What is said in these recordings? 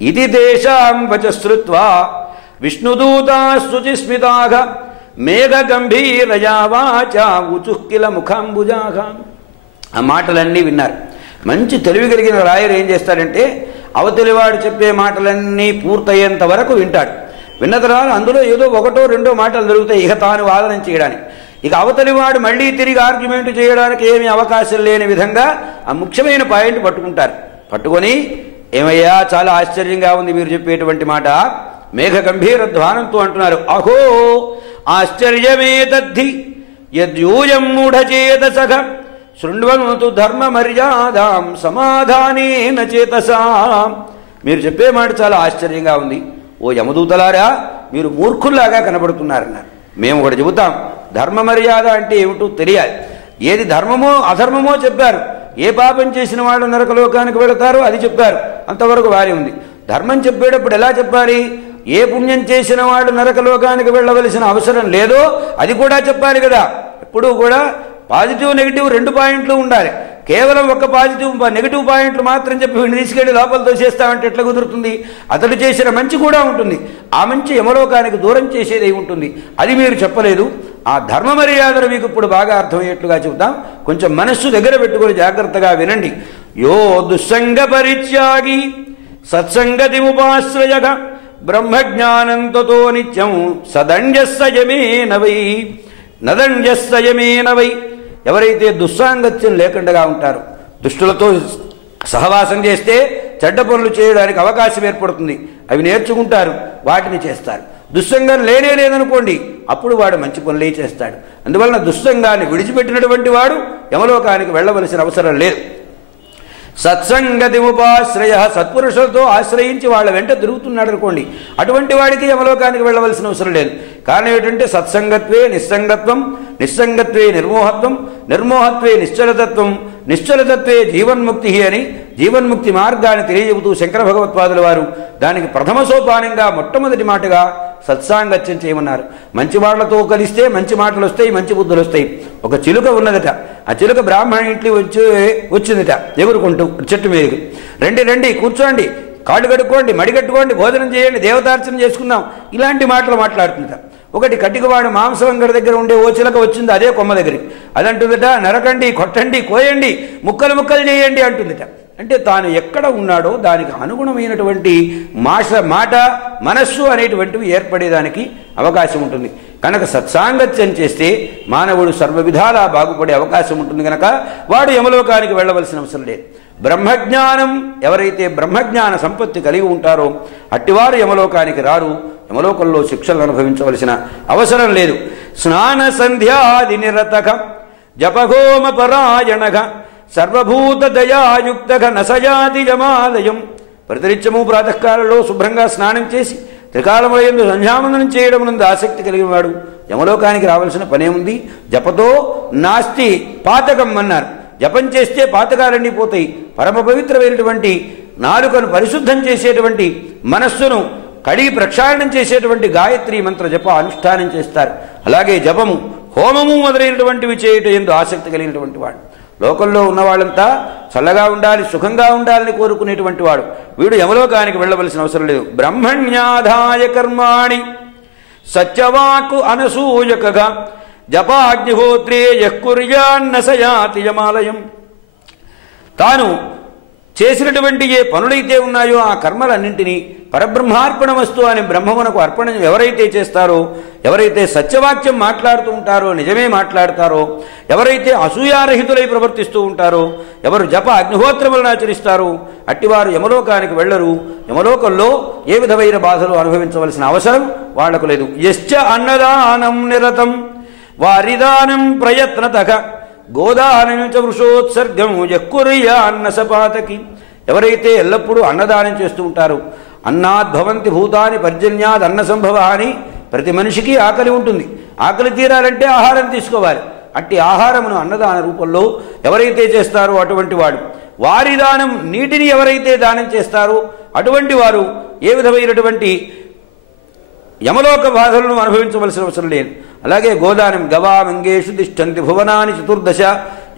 ఇది తేషాం వచశ్రుత్వా. విష్ణుదూతా శుచిస్మితాగ మేఘ గంభీరయా వాచ ఉచుక్కిల ముఖాంబుజాఘ ఆ మాటలన్నీ విన్నారు. మంచి తెలివి కలిగిన రాయరు ఏం చేస్తాడంటే అవతలివాడు చెప్పే మాటలన్నీ పూర్తయ్యేంత వరకు వింటాడు. విన్న తర్వాత అందులో ఏదో ఒకటో రెండో మాటలు దొరుకుతాయి. ఇక తాను వాదన చేయడానికి. ఇక అవతలివాడు మళ్ళీ తిరిగి ఆర్గ్యుమెంట్ చేయడానికి ఏమీ అవకాశం లేని విధంగా ఆ ముఖ్యమైన పాయింట్ పట్టుకుంటారు. పట్టుకొని ఏమయ్యా చాలా ఆశ్చర్యంగా ఉంది మీరు చెప్పేటువంటి మాట. మేఘ గంభీర ధ్వానంతో అంటున్నారు అహో ఆశ్చర్యమే తద్ధి యద్యూయం మూఢచేతసఖ శృణ్వంతు ధర్మ మర్యాదాం సమాధానేన చేతసా. మీరు చెప్పే మాట చాలా ఆశ్చర్యంగా ఉంది. ఓ యమదూతలారా మీరు మూర్ఖుల్లాగా కనబడుతున్నారన్నారు. మేము ఒకటి చెబుతాం ధర్మ మర్యాద అంటే ఏమిటో తెలియాలి. ఏది ధర్మమో అధర్మమో చెప్పారు. ఏ పాపం చేసిన వాళ్ళు నరకలోకానికి వెళతారో అది చెప్పారు. అంతవరకు వారి ఉంది. ధర్మం చెప్పేటప్పుడు ఎలా చెప్పాలి? ఏ పుణ్యం చేసిన వాడు నరకలోకానికి వెళ్ళవలసిన అవసరం లేదో అది కూడా చెప్పాలి కదా. ఎప్పుడూ కూడా పాజిటివ్ నెగిటివ్ రెండు పాయింట్లు ఉండాలి. కేవలం ఒక పాజిటివ్ నెగిటివ్ పాయింట్లు మాత్రం చెప్పి వీడిని తీసుకెళ్ళి లోపల తోసేస్తామంటే ఎట్లా కుదురుతుంది? అతడు చేసిన మంచి కూడా ఉంటుంది. ఆ మంచి యమలోకానికి దూరం చేసేది ఉంటుంది. అది మీరు చెప్పలేదు. ఆ ధర్మ మర్యాదలు మీకు ఇప్పుడు బాగా అర్థమయ్యేట్లుగా చెబుతాం. కొంచెం మనస్సు దగ్గర పెట్టుకొని జాగ్రత్తగా వినండి. యో దుస్సంగ పరిత్యాగి సత్సంగతి ఉపాశ్రయ బ్రహ్మజ్ఞానంతో నిత్యం సదంజస్సయమేనవై నదంజస్సయమేనవై ఎవరైతే దుస్సాంగత్యం లేకుండా ఉంటారు దుష్టులతో సహవాసం చేస్తే చెడ్డ పనులు చేయడానికి అవకాశం ఏర్పడుతుంది. అవి నేర్చుకుంటారు వాటిని చేస్తారు. దుస్సంగం లేనే లేదనుకోండి అప్పుడు వాడు మంచి పనులే చేస్తాడు. అందువలన దుస్సంగాన్ని విడిచిపెట్టినటువంటి వాడు యమలోకానికి వెళ్ళవలసిన అవసరం లేదు. సత్సంగతి ఉపాశ్రయ సత్పురుషులతో ఆశ్రయించి వాళ్ళ వెంట తిరుగుతున్నాడు అనుకోండి అటువంటి వాడికి యమలోకానికి వెళ్ళవలసిన అవసరం లేదు. కారణం ఏంటంటే సత్సంగత్వే నిస్సంగత్వం నిస్సంగత్వే నిర్మోహత్వం నిర్మోహత్వే నిశ్చలతత్వం నిశ్చలతత్వే జీవన్ముక్తి అని జీవన్ముక్తి మార్గాన్ని తెలియజెబుతూ శంకర భగవత్పాదుల వారు దానికి ప్రథమ సోపానంగా మొట్టమొదటి మాటగా సత్సాంగత్యం చేయమన్నారు మంచి వాళ్ళతో కలిస్తే మంచి మాటలు వస్తాయి మంచి బుద్ధులు వస్తాయి. ఒక చిలుక ఉన్నదట. ఆ చిలుక బ్రాహ్మణ ఇంట్లో వచ్చి వచ్చిందట. ఎగురుకుంటూ చెట్టు మీదకి. రండి రండి కూర్చోండి. కాళ్ళు కడుక్కోండి మడి కట్టుకోండి భోజనం చేయండి దేవతార్చన చేసుకుందాం. ఇలాంటి మాటలు మాట్లాడుతుందట. ఒకటి కటికవాడు మాంసవంగడి దగ్గర ఉండే ఓ చిలక వచ్చింది అదే కొమ్మ దగ్గరికి. అదంటుందట నరకండి కొట్టండి కోయండి ముక్కలు ముక్కలు చేయండి అంటుందట. అంటే తాను ఎక్కడ ఉన్నాడో దానికి అనుగుణమైనటువంటి మాష మాట మనస్సు అనేటువంటివి ఏర్పడేదానికి అవకాశం ఉంటుంది. కనుక సత్సాంగత్యం చేస్తే మానవుడు సర్వ విధాలా బాగుపడే అవకాశం ఉంటుంది కనుక వాడు యమలోకానికి వెళ్ళవలసిన అవసరం లేదు. బ్రహ్మజ్ఞానం ఎవరైతే బ్రహ్మజ్ఞాన సంపత్తి కలిగి ఉంటారో అట్టివారు యమలోకానికి రారు. యమలోకంలో శిక్షలు అనుభవించవలసిన అవసరం లేదు. స్నాన సంధ్యాది నిరతక జపహోమ పరాయణగ సర్వభూత దయాయుక్త నసయాతి యమాలయం ప్రతినిత్యము ప్రాతకాలంలో శుభ్రంగా స్నానం చేసి త్రికాలములయందు సంధ్యావందనం చేయడం నందు ఆసక్తి కలిగిన వాడు యమలోకానికి రావాల్సిన పనేముంది జపతో నాస్తి పాతకం అన్నారు జపం చేస్తే పాతకాలన్నీ పోతాయి. పరమ పవిత్రమైనటువంటి నాలుకను పరిశుద్ధం చేసేటువంటి మనస్సును కడిగి ప్రక్షాళనం చేసేటువంటి గాయత్రి మంత్ర జప అనుష్ఠానం చేస్తారు. అలాగే జపము హోమము మొదలైనటువంటివి చేయటం ఎందు ఆసక్తి కలిగినటువంటి వాడు. లోకంలో ఉన్నవాళ్ళంతా చల్లగా ఉండాలి సుఖంగా ఉండాలని కోరుకునేటువంటి వాడు. వీడు యమలోకానికి వెళ్ళవలసిన అవసరం లేదు. బ్రహ్మణ్యాధాయ కర్మాణి సత్యవాకు అనసూయకగా జపాగ్నిహోత్రే యకుర్యాన్నసయాతి యమాలయం. తాను చేసినటువంటి ఏ పనులైతే ఉన్నాయో ఆ కర్మలన్నింటినీ పరబ్రహ్మార్పణ వస్తు అని బ్రహ్మమునకు అర్పణ ఎవరైతే చేస్తారో ఎవరైతే సత్యవాక్యం మాట్లాడుతూ ఉంటారో నిజమే మాట్లాడతారో ఎవరైతే అసూయారహితులై ప్రవర్తిస్తూ ఉంటారో ఎవరు జప అగ్నిహోత్రములను ఆచరిస్తారో అట్టివారు యమలోకానికి వెళ్ళరు. యమలోకంలో ఏ విధమైన బాధలు అనుభవించవలసిన అవసరం వాళ్ళకు లేదు. యశ్చ అన్నదానం నిరతం. వారిదానం ప్రయత్నతక గోదానం చ వృషోత్సర్గం ఎక్కుర్యా అన్న సపాతకి ఎవరైతే ఎల్లప్పుడూ అన్నదానం చేస్తూ ఉంటారో అన్నాద్భవంతి భూతాని పర్జన్యాద్ అన్న సంభవ అని ప్రతి మనిషికి ఆకలి ఉంటుంది. ఆకలి తీరాలంటే ఆహారం తీసుకోవాలి. అట్టి ఆహారమును అన్నదాన రూపంలో ఎవరైతే చేస్తారో అటువంటి వాడు. వారి దానం నీటిని ఎవరైతే దానం చేస్తారో అటువంటి వారు ఏ విధమైనటువంటి యమలోక బాధలను అనుభవించవలసిన అవసరం లేదు. అలాగే గోదానం గవామంగేషు తిష్టంతి భువనాని చతుర్దశ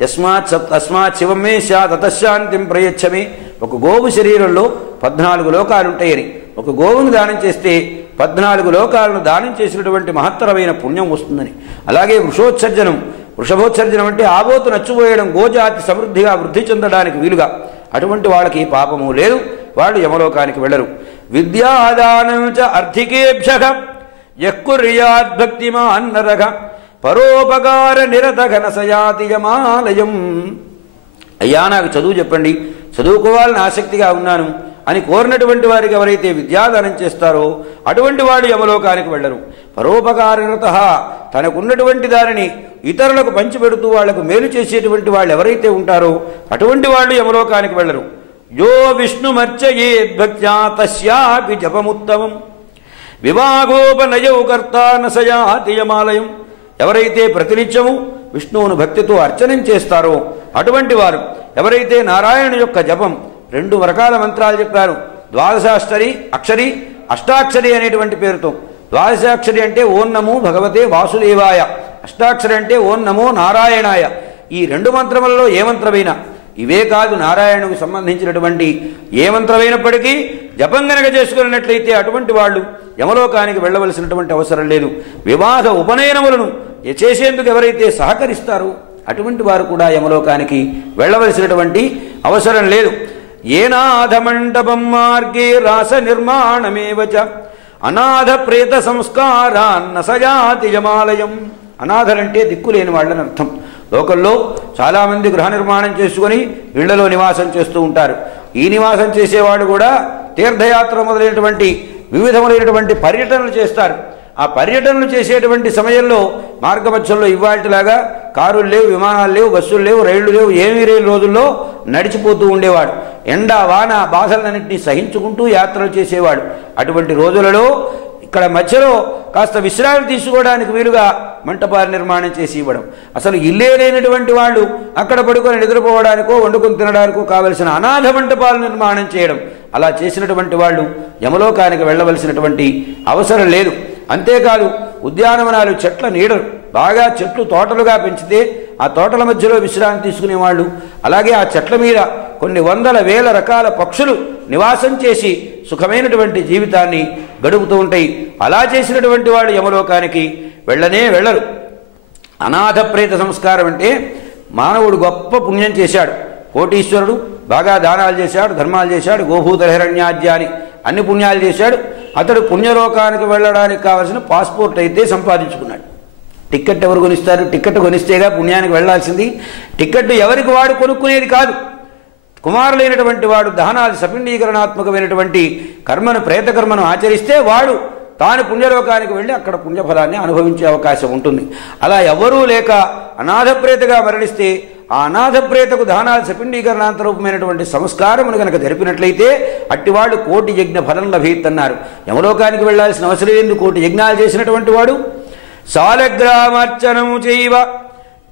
యస్మాత్ తస్మాత్ శివం మే తతశాంతిం ప్రయచ్చమి. ఒక గోవు శరీరంలో పద్నాలుగు లోకాలు ఉంటాయని. ఒక గోవును దానం చేస్తే పద్నాలుగు లోకాలను దానం చేసినటువంటి మహత్తరమైన పుణ్యం వస్తుందని. అలాగే వృషోత్సర్జనం. వృషభోత్సర్జనం అంటే ఆబోతు నచ్చిపోయడం గోజాతి సమృద్ధిగా వృద్ధి చెందడానికి వీలుగా. అటువంటి వాళ్ళకి పాపము లేదు. వాళ్ళు యమలోకానికి వెళ్ళరు. విద్యాదానం చ అర్థికేభ్య. యక్కుర్యాద్భక్తిమాన్నరఘ పరోపకార నిరతఘన సయాతి యమాలయం. అయ్యా నాకు చదువు చెప్పండి. చదువుకోవాలని ఆసక్తిగా ఉన్నాను. అని కోరినటువంటి వారికి ఎవరైతే విద్యాదానం చేస్తారో అటువంటి వాడు యమలోకానికి వెళ్ళరు. పరోపకారత తనకున్నటువంటి దానిని ఇతరులకు పంచిపెడుతూ వాళ్ళకు మేలు చేసేటువంటి వాళ్ళు ఎవరైతే ఉంటారో అటువంటి వాళ్ళు యమలోకానికి వెళ్ళరు. యో విష్ణుమర్చయేద్భక్త్యా తస్యాపి జపముత్తమం. వివాహోపనయౌ కర్తానసయాతి యమాలయం ఎవరైతే ప్రతినిత్యము విష్ణువును భక్తితో అర్చనం చేస్తారో అటువంటి వారు ఎవరైతే నారాయణ యొక్క జపం రెండు రకాల మంత్రాలు చెప్పారు. ద్వాదశాక్షరి అక్షరి అష్టాక్షరి అనేటువంటి పేరుతో. ద్వాదశాక్షరి అంటే ఓం నమో భగవతే వాసుదేవాయ. అష్టాక్షరి అంటే ఓం నమో నారాయణాయ. ఈ రెండు మంత్రములలో ఏ మంత్రమైనా ఇవే కాదు నారాయణకు సంబంధించినటువంటి ఏ మంత్రమైనప్పటికీ జపం గనక చేసుకున్నట్లయితే అటువంటి వాళ్ళు యమలోకానికి వెళ్ళవలసినటువంటి అవసరం లేదు. వివాహ ఉపనయనములను చేసేందుకు ఎవరైతే సహకరిస్తారో అటువంటి వారు కూడా యమలోకానికి వెళ్ళవలసినటువంటి అవసరం లేదు. ఏనాథ మండపం మార్గే రాస నిర్మాణమేవచ అనాథ ప్రేత సంస్కారాన్న సజాతి యమాలయం అనాథలంటే దిక్కులేని వాళ్ళని అర్థం లోకల్లో చాలామంది గృహ నిర్మాణం చేసుకొని ఇళ్ళలో నివాసం చేస్తూ ఉంటారు. ఈ నివాసం చేసేవాడు కూడా తీర్థయాత్ర మొదలైనటువంటి వివిధములైనటువంటి పర్యటనలు చేస్తారు. ఆ పర్యటనలు చేసేటువంటి సమయంలో మార్గమధ్యంలో ఇవాటిలాగా కారులు లేవు విమానాలు లేవు బస్సులు లేవు రైళ్ళు లేవు ఏమీ లేని రోజుల్లో నడిచిపోతూ ఉండేవాడు. ఎండ వాన బాధలన్నింటినీ సహించుకుంటూ యాత్రలు చేసేవాడు. అటువంటి రోజులలో ఇక్కడ మధ్యలో కాస్త విశ్రాంతి తీసుకోవడానికి వీలుగా మంటపాలు నిర్మాణం చేసి ఇవ్వడం. అసలు ఇల్లే లేనటువంటి వాళ్ళు అక్కడ పడుకొని నిద్రపోవడానికో వండుకొని తినడానికో కావలసిన అనాథ మంటపాలు నిర్మాణం చేయడం. అలా చేసినటువంటి వాళ్ళు యమలోకానికి వెళ్ళవలసినటువంటి అవసరం లేదు. అంతేకాదు ఉద్యానవనాలు చెట్ల నీడలు. బాగా చెట్లు తోటలుగా పెంచితే ఆ తోటల మధ్యలో విశ్రాంతి తీసుకునేవాళ్ళు. అలాగే ఆ చెట్ల మీద కొన్ని వందల వేల రకాల పక్షులు నివాసం చేసి సుఖమైనటువంటి జీవితాన్ని గడుపుతూ ఉంటాయి. అలా చేసినటువంటి వాడు యమలోకానికి వెళ్ళనే వెళ్ళరు. అనాథ ప్రేత సంస్కారం అంటే మానవుడు గొప్ప పుణ్యం చేశాడు. కోటీశ్వరుడు బాగా దానాలు చేశాడు ధర్మాలు చేశాడు గోభూత హిరణ్యాద్యాని అన్ని పుణ్యాలు చేశాడు. అతడు పుణ్యలోకానికి వెళ్ళడానికి కావలసిన పాస్పోర్ట్ అయితే సంపాదించుకున్నాడు. టిక్కెట్ ఎవరు కొనిస్తారు? టిక్కెట్ కొనిస్తేగా పుణ్యానికి వెళ్ళాల్సింది. టిక్కెట్ ఎవరికి వాడు కొనుక్కునేది కాదు. కుమారులైనటువంటి వాడు దహనాది సపిండీకరణాత్మకమైనటువంటి కర్మను ప్రేతకర్మను ఆచరిస్తే వాడు తాను పుణ్యలోకానికి వెళ్ళి అక్కడ పుణ్యఫలాన్ని అనుభవించే అవకాశం ఉంటుంది. అలా ఎవరూ లేక అనాథప్రేతగా మరణిస్తే ఆ అనాథప్రేతకు దానాది సపిండీకరణాంతరూపమైనటువంటి సంస్కారమును కనుక జరిపినట్లయితే అట్టివాడు కోటి యజ్ఞ ఫలం లభిత్తన్నారు. యమలోకానికి వెళ్ళాల్సిన అవసరం ఎందుకు కోటి యజ్ఞాలు చేసినటువంటి వాడు సాలగ్రామార్చనము చేయవ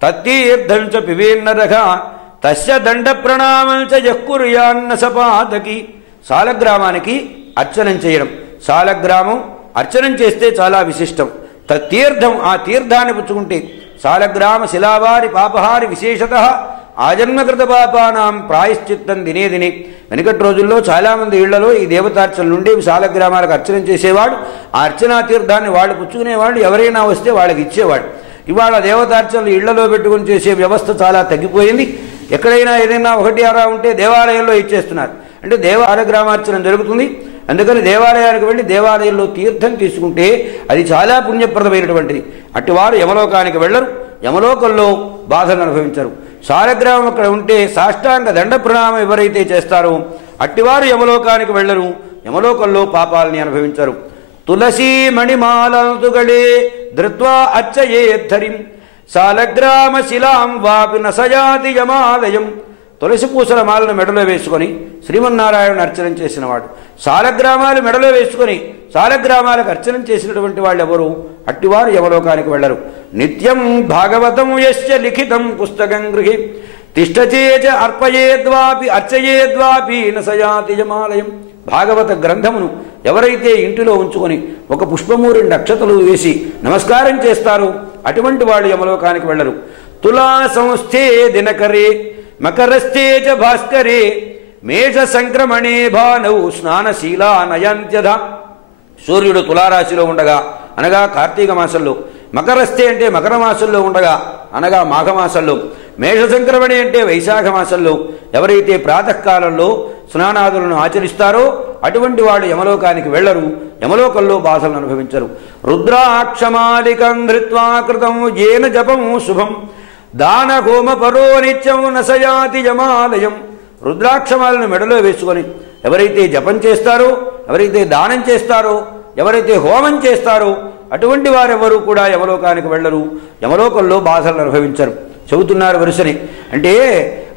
తత్తీర్థం చ పివేన్నరఘ తస్య దండ ప్రణామం చ యక్కుర్యాన్న సపాతకి సాలగ్రామానికి అర్చనం చేయడం. సాలగ్రామం అర్చనం చేస్తే చాలా విశిష్టం. తత్తీర్థం ఆ తీర్థాన్ని పుచ్చుకుంటే సాలగ్రామ శిలావారి పాపహారి విశేషత ఆజన్మకృత పాపానాం ప్రాయశ్చిత్తం దినే దినే. వెనుకటి రోజుల్లో చాలామంది ఇళ్ళలో ఈ దేవతార్చన నుండి సాలగ్రామాలకు అర్చన చేసేవాడు. ఆ అర్చనా తీర్థాన్ని వాళ్ళు పుచ్చుకునేవాడు ఎవరైనా వస్తే వాళ్ళకి ఇచ్చేవాడు. ఇవాళ దేవతార్చనలు ఇళ్ళలో పెట్టుకుని చేసే వ్యవస్థ చాలా తగ్గిపోయింది. ఎక్కడైనా ఏదైనా ఒకటి అరా ఉంటే దేవాలయంలో ఇచ్చేస్తున్నారు. అంటే దేవాలగ్రామార్చన జరుగుతుంది. అందుకని దేవాలయానికి వెళ్ళి దేవాలయంలో తీర్థం తీసుకుంటే అది చాలా పుణ్యప్రదమైనటువంటిది. అట్టివారు యమలోకానికి వెళ్ళరు. యమలోకంలో బాధను అనుభవించరు. సారగ్రామం అక్కడ ఉంటే సాష్టాంగ దండ ప్రణామం ఎవరైతే చేస్తారో అట్టివారు యమలోకానికి వెళ్ళరు. యమలోకంలో పాపాలని అనుభవించరు. తులసీ మణిమాలంతుగళే ధృత్వా అచ్చయే ధరిం శిలాం వాపి నసయాతి యమాలయం. తులసి పూసల మాలను మెడలో వేసుకొని శ్రీమన్నారాయణ అర్చనం చేసినవాడు సాలగ్రామాలు మెడలో వేసుకొని సాలగ్రామాలకు అర్చనం చేసినటువంటి వాళ్ళు ఎవరు? అట్టివారు యమలోకానికి వెళ్ళరు. నిత్యం భాగవతం యశ్చ లిఖితం పుస్తకం గృహి. తిష్టచేచ అర్పయేద్వాపి అర్చయేద్వాపి నసయాతి యమాలయం. భాగవత గ్రంథమును ఎవరైతే ఇంటిలో ఉంచుకొని ఒక పుష్పము రెండు అక్షతలు వేసి నమస్కారం చేస్తారో అటువంటి వాళ్ళు యమలోకానికి వెళ్ళరు. తులా సంస్థే దినకరే మకరస్థే చ భాస్కరే మేష సంక్రమణే భానవు స్నానశీలా నయంత్యధ సూర్యుడు తులారాశిలో ఉండగా అనగా కార్తీక మాసంలో మకరస్థి అంటే మకర మాసంలో ఉండగా అనగా మాఘమాసంలో. మేష సంక్రమణి అంటే వైశాఖ మాసంలో ఎవరైతే ప్రాతకాలంలో స్నానాదులను ఆచరిస్తారో అటువంటి వాడు యమలోకానికి వెళ్ళరు. యమలోకంలో బాధలను అనుభవించరు. రుద్రాక్షమాలికం ధృత్వా కృతం ఏన జపము శుభం. దాన హోమ పరో నిత్యం నసయాతి యమాలయం రుద్రాక్షమాలను మెడలో వేసుకొని ఎవరైతే జపం చేస్తారో ఎవరైతే దానం చేస్తారో ఎవరైతే హోమం చేస్తారో అటువంటి వారెవరూ కూడా యమలోకానికి వెళ్ళరు. యమలోకంలో బాధలను అనుభవించరు. చెబుతున్నారు వరుసని. అంటే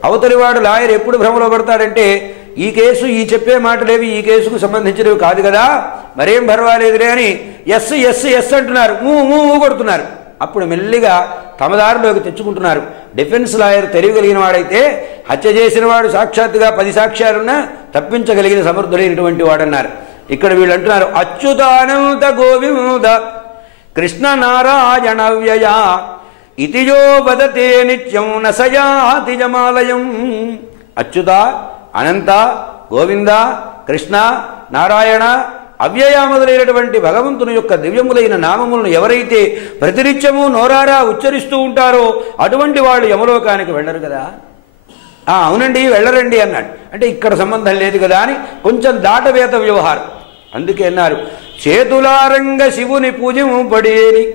అవతలివాడు లాయర్ ఎప్పుడు భ్రమలో పడతాడంటే ఈ కేసు ఈ చెప్పే మాటలేవి ఈ కేసుకు సంబంధించినవి కాదు కదా మరేం పర్వాలేదులే అని ఎస్ ఎస్ ఎస్ అంటున్నారు. మూ మూ కొడుతున్నారు. అప్పుడు మెల్లిగా తమ దారిలోకి తెచ్చుకుంటున్నారు. డిఫెన్స్ లాయర్ తెలియగలిగిన వాడైతే హత్య చేసిన వాడు సాక్షాత్తుగా పది సాక్ష్యాలున్నా తప్పించగలిగిన సమర్థులైనటువంటి వాడన్నారు. ఇక్కడ వీళ్ళు అంటున్నారు అచ్యుతానంత గోవింద కృష్ణ నారాయణ వ్యయ ఇతియో వదతే నిత్యం నసయాతి జమాలయం. అచ్యుత అనంత గోవింద కృష్ణ నారాయణ అవ్యయ మొదలైనటువంటి భగవంతుని యొక్క దివ్యములైన నామములను ఎవరైతే ప్రతినిత్యము నోరారా ఉచ్చరిస్తూ ఉంటారో అటువంటి వాళ్ళు యమలోకానికి వెళ్ళరు కదా. అవునండి వెళ్ళరండి అన్నాడు. అంటే ఇక్కడ సంబంధం లేదు కదా అని కొంచెం దాటవేత వ్యవహారం. అందుకే అన్నారు చేతులారంగ శివుని పూజింపడేని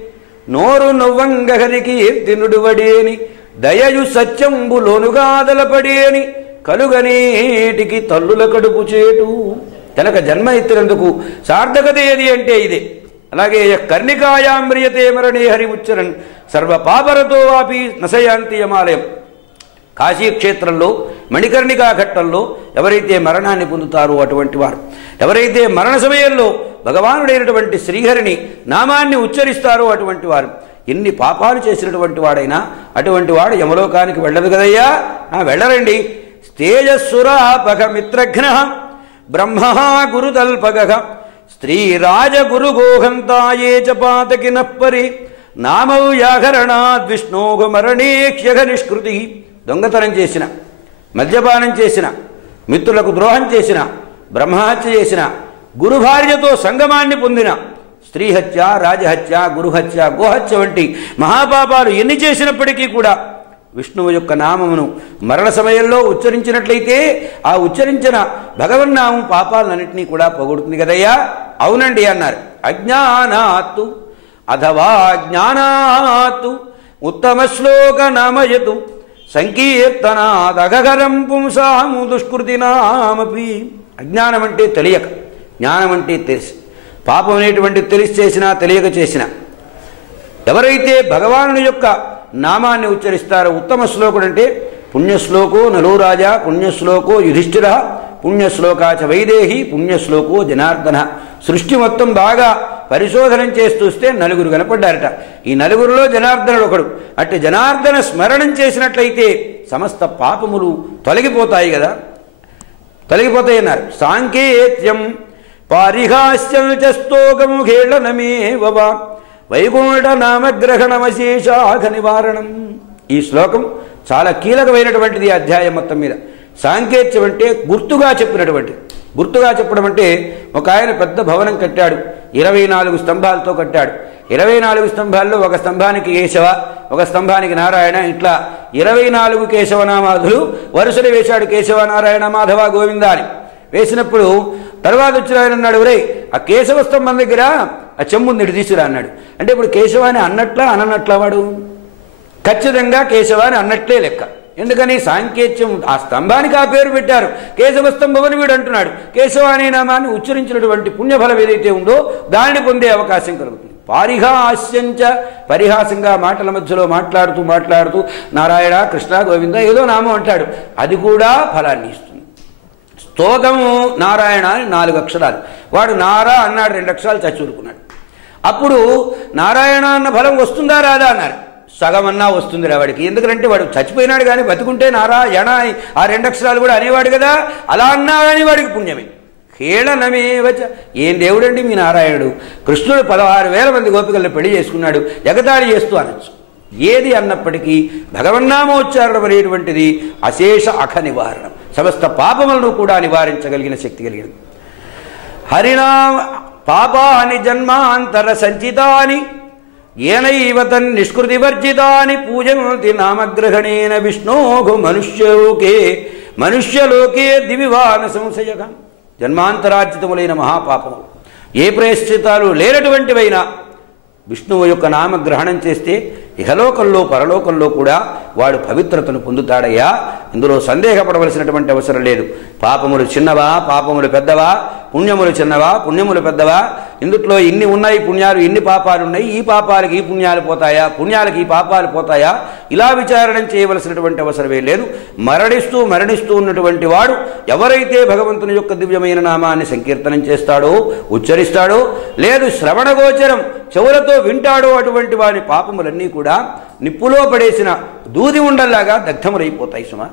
నోరు నవ్వంగహరికి హరికి వడేని దయయు సత్యంబులోనుగాదలపడేని కలుగనేటికి తల్లుల కడుపు చేటు. తనక జన్మ ఎత్తినందుకు సార్థకత ఏది అంటే ఇదే. అలాగే కర్ణికాయామ్రియతే మరణే హరి ఉచ్చరన్ సర్వ పాపరతో వాపి నశయాంతి యమాలయం. కాశీక్షేత్రంలో మణికర్ణికా ఘట్టంలో ఎవరైతే మరణాన్ని పొందుతారో అటువంటి వారు. ఎవరైతే మరణ సమయంలో భగవానుడైనటువంటి శ్రీహరిని నామాన్ని ఉచ్చరిస్తారో అటువంటి వారు. ఎన్ని పాపాలు చేసినటువంటి వాడైనా అటువంటి వాడు యమలోకానికి వెళ్ళదు కదయ్యా. ఆ, వెళ్ళరండి. తేజస్సురాపక మిత్రఘ్న బ్రహ్మ గురుతల్పగ స్త్రీ రాజగురుగోహంతాయే చ పాతకి నప్పరి నామవ్యాకరణాద్ విష్ణోగ మరణేక్ష్యఘ నిష్కృతి. దొంగతనం చేసిన మద్యపానం చేసిన మిత్రులకు ద్రోహం చేసిన బ్రహ్మహత్య చేసిన గురుభార్యతో సంగమాన్ని పొందిన స్త్రీహత్య రాజహత్య గురుహత్య గోహత్య వంటి మహాపాపాలు ఎన్ని చేసినప్పటికీ కూడా విష్ణువు యొక్క నామమును మరణ సమయంలో ఉచ్చరించినట్లయితే ఆ ఉచ్చరించిన భగవన్నామం పాపాలన్నింటినీ కూడా పోగొడుతుంది కదయ్యా? అవునండి అన్నారు. అజ్ఞానాత్తు అథవా జ్ఞానాత్తు ఉత్తమ శ్లోక నామయతు సంకీర్తనాదగరం పుంసాము దుష్కృతి నామపి అజ్ఞానం అంటే తెలియక జ్ఞానం అంటే తెలిసి పాపం అనేటువంటి తెలిసి చేసినా తెలియక చేసినా. ఎవరైతే భగవానుని యొక్క నామాన్ని ఉచ్చరిస్తారో ఉత్తమ శ్లోకుడు అంటే పుణ్యశ్లోకో నలురాజా పుణ్యశ్లోకో యుధిష్ఠిర పుణ్యశ్లోకాచ వైదేహి పుణ్యశ్లోకో జనార్దన. సృష్టి మొత్తం బాగా పరిశోధన చేస్తూ నలుగురు కనపడ్డారట. ఈ నలుగురిలో జనార్దనుడు ఒకడు. అట్టి జనార్దన స్మరణం చేసినట్లయితే సమస్త పాపములు తొలగిపోతాయి కదా. తొలగిపోతాయి అన్నారు సాంకేత్యం పారిహాస్యం వైకుంఠ నామగ్రహణమశేషాఘ నివారణం. ఈ శ్లోకం చాలా కీలకమైనటువంటిది అధ్యాయం మొత్తం మీద. సాంకేత్యం అంటే గుర్తుగా చెప్పినటువంటి. గుర్తుగా చెప్పడం అంటే ఒక ఆయన పెద్ద భవనం కట్టాడు. ఇరవై నాలుగు స్తంభాలతో కట్టాడు. ఇరవై నాలుగు స్తంభాల్లో ఒక స్తంభానికి కేశవ ఒక స్తంభానికి నారాయణ ఇట్లా ఇరవై నాలుగు కేశవనామాధులు వరుసలు వేశాడు కేశవ నారాయణ మాధవ గోవింద అని. వేసినప్పుడు తర్వాత వచ్చిన ఆయన అన్నాడు ఒరే ఆ కేశవ స్తంభం దగ్గర ఆ చెమ్ము ఇటు తీసుకురా అన్నాడు. అంటే ఇప్పుడు కేశవాని అన్నట్లా అనన్నట్లా వాడు ఖచ్చితంగా కేశవాని అన్నట్లే లెక్క. ఎందుకని సాంకేత్యం ఆ స్తంభానికి ఆ పేరు పెట్టారు. కేశవ స్తంభమని వీడు అంటున్నాడు. కేశవ అనే నామాన్ని ఉచ్చరించినటువంటి పుణ్యఫలం ఏదైతే ఉందో దానిని పొందే అవకాశం కలుగుతుంది. పారిహాస్యంచ పరిహాసంగా మాటల మధ్యలో మాట్లాడుతూ మాట్లాడుతూ నారాయణ కృష్ణ గోవింద ఏదో నామం అంటాడు. అది కూడా ఫలాన్ని ఇస్తుంది. స్తోకము నారాయణ అని నాలుగు అక్షరాలు. వాడు నారా అన్నాడు రెండు అక్షరాలు చచ్చూరుకున్నాడు అప్పుడు నారాయణ అన్న ఫలం వస్తుందా రాదా అన్నారు. సగమన్నా వస్తుందిరా వస్తుంది వాడికి. ఎందుకంటే వాడు చచ్చిపోయినాడు కానీ బతుకుంటే నారా ఎణ ఆ రెండు అక్షరాలు కూడా అనేవాడు కదా. అలా అన్నా కానీ వాడికి పుణ్యమే. హేళనమేవచ ఏం దేవుడండి మీ నారాయణుడు? కృష్ణుడు పదహారు వేల మంది గోపికలను పెళ్ళి చేసుకున్నాడు. ఎగతాళి చేస్తూ అనొచ్చు. ఏది అన్నప్పటికీ భగవన్నామోచ్చారణం అనేటువంటిది అశేష అఖ నివారణం. సమస్త పాపములను కూడా నివారించగలిగిన శక్తి కలిగినది. హరినామ పాపాని జన్మాంతర సంచితాని ఏనైవ తన్నిష్కృతివర్జితాని పూజంతి నామగ్రహణేన విష్ణోఘు మనుష్యలోకే మనుష్యలోకే దివివాన సంశయక. జన్మాంతరార్జితములైన మహాపాపములు. ఏ ప్రయశ్చితాలు లేనటువంటివైనా విష్ణువు యొక్క నామగ్రహణం చేస్తే ఇహలోకంలో పరలోకంలో కూడా వాడు పవిత్రతను పొందుతాడయ్యా. ఇందులో సందేహపడవలసినటువంటి అవసరం లేదు. పాపములు చిన్నవా పాపములు పెద్దవా పుణ్యములు చిన్నవా పుణ్యములు పెద్దవా? ఇందుట్లో ఇన్ని ఉన్నాయి పుణ్యాలు ఇన్ని పాపాలు ఉన్నాయి. ఈ పాపాలకి ఈ పుణ్యాలు పోతాయా? పుణ్యాలకి ఈ పాపాలు పోతాయా? ఇలా విచారణ చేయవలసినటువంటి అవసరమే లేదు. మరణిస్తూ మరణిస్తూ ఉన్నటువంటి వాడు ఎవరైతే భగవంతుని యొక్క దివ్యమైన నామాన్ని సంకీర్తనం చేస్తాడో ఉచ్చరిస్తాడో లేదు శ్రవణగోచరం చెవులతో వింటాడో అటువంటి వాడి పాపములన్నీ కూడా నిప్పులో పడేసిన దూది ఉండల్లాగా దగ్ధములైపోతాయి సుమా.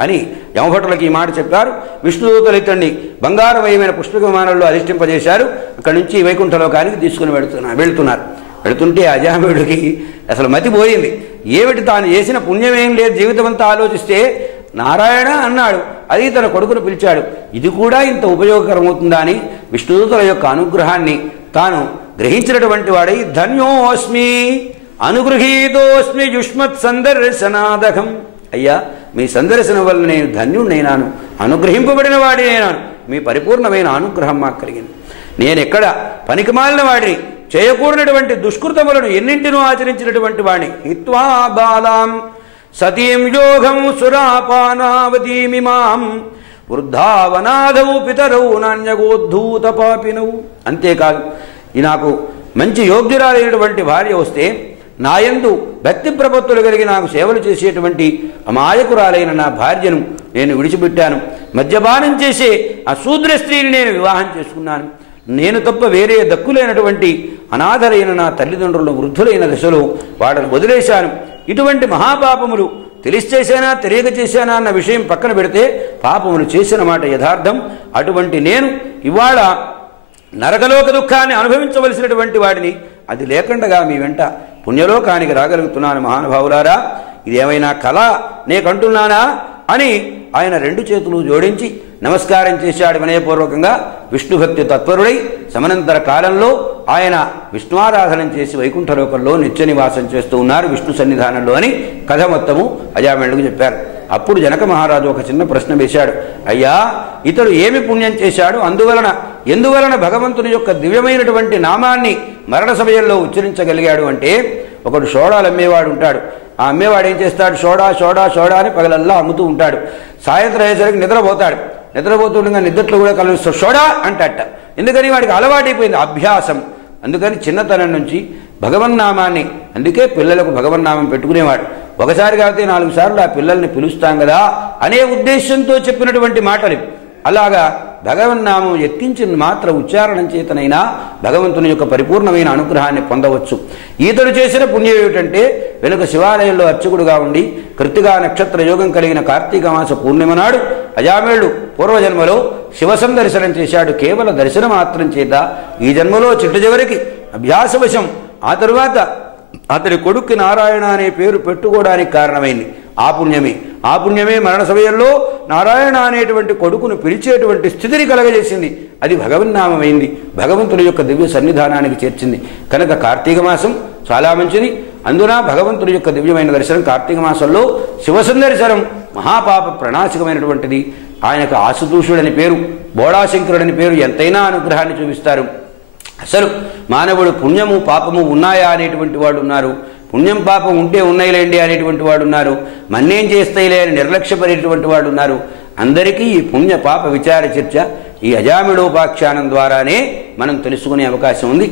అని యమభటులకు ఈ మాట చెప్పారు. విష్ణుదూతలు ఇతన్ని బంగారమయమైన పుష్పక విమానంలో అధిష్టింపజేశారు అక్కడి నుంచి వైకుంఠలోకానికి తీసుకుని వెళుతున్నారు. వెళుతున్నారు వెళుతుంటే అజామయుడికి అసలు మతిపోయింది ఏమిటి తాను చేసిన పుణ్యమేం లేదు? జీవితం అంతా ఆలోచిస్తే నారాయణ అన్నాడు. అది తన కొడుకును పిలిచాడు. ఇది కూడా ఇంత ఉపయోగకరమవుతుందా అని విష్ణుదూతుల యొక్క అనుగ్రహాన్ని తాను గ్రహించినటువంటి వాడై ధన్యోస్మి. అనుగృహీతోస్మి యుష్మత్ సందర్శనాదకం అయ్యా మీ సందర్శనం వల్ల నేను ధన్యుణ్ణైనాను అనుగ్రహింపబడిన వాడినైనాను. మీ పరిపూర్ణమైన అనుగ్రహం మాకు కలిగింది. నేను ఎక్కడ పనికిమాలిన వాడిని చేయకూడనటువంటి దుష్కృతములను ఎన్నింటినో ఆచరించినటువంటి వాణి హిత్వా బాలాం సతీం యోగం సురాపానావతీమిమాం వృద్ధావనాథౌ పితరౌ నాణ్యగోద్ధూత పాపినవు అంతేకాదు ఈ నాకు మంచి యోగ్యురాలైనటువంటి భార్య వస్తే నాయందు భక్తి ప్రపత్తులు కలిగి నాకు సేవలు చేసేటువంటి అమాయకురాలైన నా భార్యను నేను విడిచిపెట్టాను. మద్యపానం చేసే ఆ శూద్ర స్త్రీని నేను వివాహం చేసుకున్నాను. నేను తప్ప వేరే దక్కులైనటువంటి అనాథరైన నా తల్లిదండ్రులు వృద్ధులైన దశలో వాళ్ళను వదిలేశాను. ఇటువంటి మహాపాపములు తెలిసి చేశానా తెలియక చేశానా అన్న విషయం పక్కన పెడితే పాపములు చేసిన మాట యథార్థం. అటువంటి నేను ఇవాళ నరకలోక దుఃఖాన్ని అనుభవించవలసినటువంటి వాడిని. అది లేకుండా మీ వెంట పుణ్యలోకానికి రాగలుగుతున్నాను మహానుభావులారా ఇదేమైనా కళ నేకంటున్నానా అని ఆయన రెండు చేతులు జోడించి నమస్కారం చేశాడు వినయపూర్వకంగా. విష్ణుభక్తి తత్పరుడై సమనంతర కాలంలో ఆయన విష్ణువారాధనం చేసి వైకుంఠలోకంలో నిత్య నివాసం చేస్తూ ఉన్నారు విష్ణు సన్నిధానంలో అని కథ మొత్తము అజామేళ్ళకు చెప్పారు. అప్పుడు జనక మహారాజు ఒక చిన్న ప్రశ్న వేశాడు. అయ్యా ఇతడు ఏమి పుణ్యం చేశాడు? అందువలన ఎందువలన భగవంతుని యొక్క దివ్యమైనటువంటి నామాన్ని మరణ సమయంలో ఉచ్చరించగలిగాడు అంటే ఒకడు షోడాలు అమ్మేవాడు ఉంటాడు. ఆ అమ్మేవాడు ఏం చేస్తాడు? సోడా సోడా సోడా అని పగలల్లా అమ్ముతూ ఉంటాడు. సాయంత్రం అయ్యేసరికి నిద్రపోతాడు. నిద్రపోతుండగా నిద్రలో కూడా కలుస్తాడు సోడా అంటట. ఎందుకని వాడికి అలవాటైపోయింది? అభ్యాసం. అందుకని చిన్నతనం నుంచి భగవన్నామాన్ని అందుకే పిల్లలకు భగవన్నామం పెట్టుకునేవాడు. ఒకసారి కాబట్టి నాలుగు సార్లు ఆ పిల్లల్ని పిలుస్తాం కదా అనే ఉద్దేశంతో చెప్పినటువంటి మాటలు. అలాగా భగవన్నామం ఎత్తించిన మాత్ర ఉచ్చారణం చేతనైనా భగవంతుని యొక్క పరిపూర్ణమైన అనుగ్రహాన్ని పొందవచ్చు. ఈతడు చేసిన పుణ్యం ఏమిటంటే వెనుక శివాలయంలో అర్చకుడుగా ఉండి కృతిగా నక్షత్ర యోగం కలిగిన కార్తీక మాస పూర్ణిమ నాడు అజామేళుడు పూర్వజన్మలో శివసం దర్శనం చేశాడు. కేవల దర్శన మాత్రం చేత ఈ జన్మలో చిట్ట చివరికి అభ్యాసవశం ఆ తరువాత అతడి కొడుక్కి నారాయణ అనే పేరు పెట్టుకోవడానికి కారణమైంది. ఆ పుణ్యమే. ఆ పుణ్యమే మరణ సమయంలో నారాయణ అనేటువంటి కొడుకును పిలిచేటువంటి స్థితిని కలగజేసింది. అది భగవన్నామమైంది. భగవంతుని యొక్క దివ్య సన్నిధానానికి చేర్చింది. కనుక కార్తీక మాసం చాలా మంచిది. అందున భగవంతుని యొక్క దివ్యమైన దర్శనం కార్తీక మాసంలో శివసందర్శనం మహాపాప ప్రణాశకమైనటువంటిది. ఆయనకు ఆశుతూషుడని పేరు బోడాశంకరుడని పేరు ఎంతైనా అనుగ్రహాన్ని చూపిస్తారు. అసలు మానవుడు పుణ్యము పాపము ఉన్నాయా అనేటువంటి వాడు ఉన్నారు. పుణ్యం పాపం ఉంటే ఉన్నాయిలేండి అనేటువంటి వాడు ఉన్నారు. మన్నేం చేస్తాయిలే అని నిర్లక్ష్యపడేటువంటి వాడు ఉన్నారు. అందరికీ ఈ పుణ్య పాప విచార చర్చ ఈ అజామిడోపాఖ్యానం ద్వారానే మనం తెలుసుకునే అవకాశం ఉంది.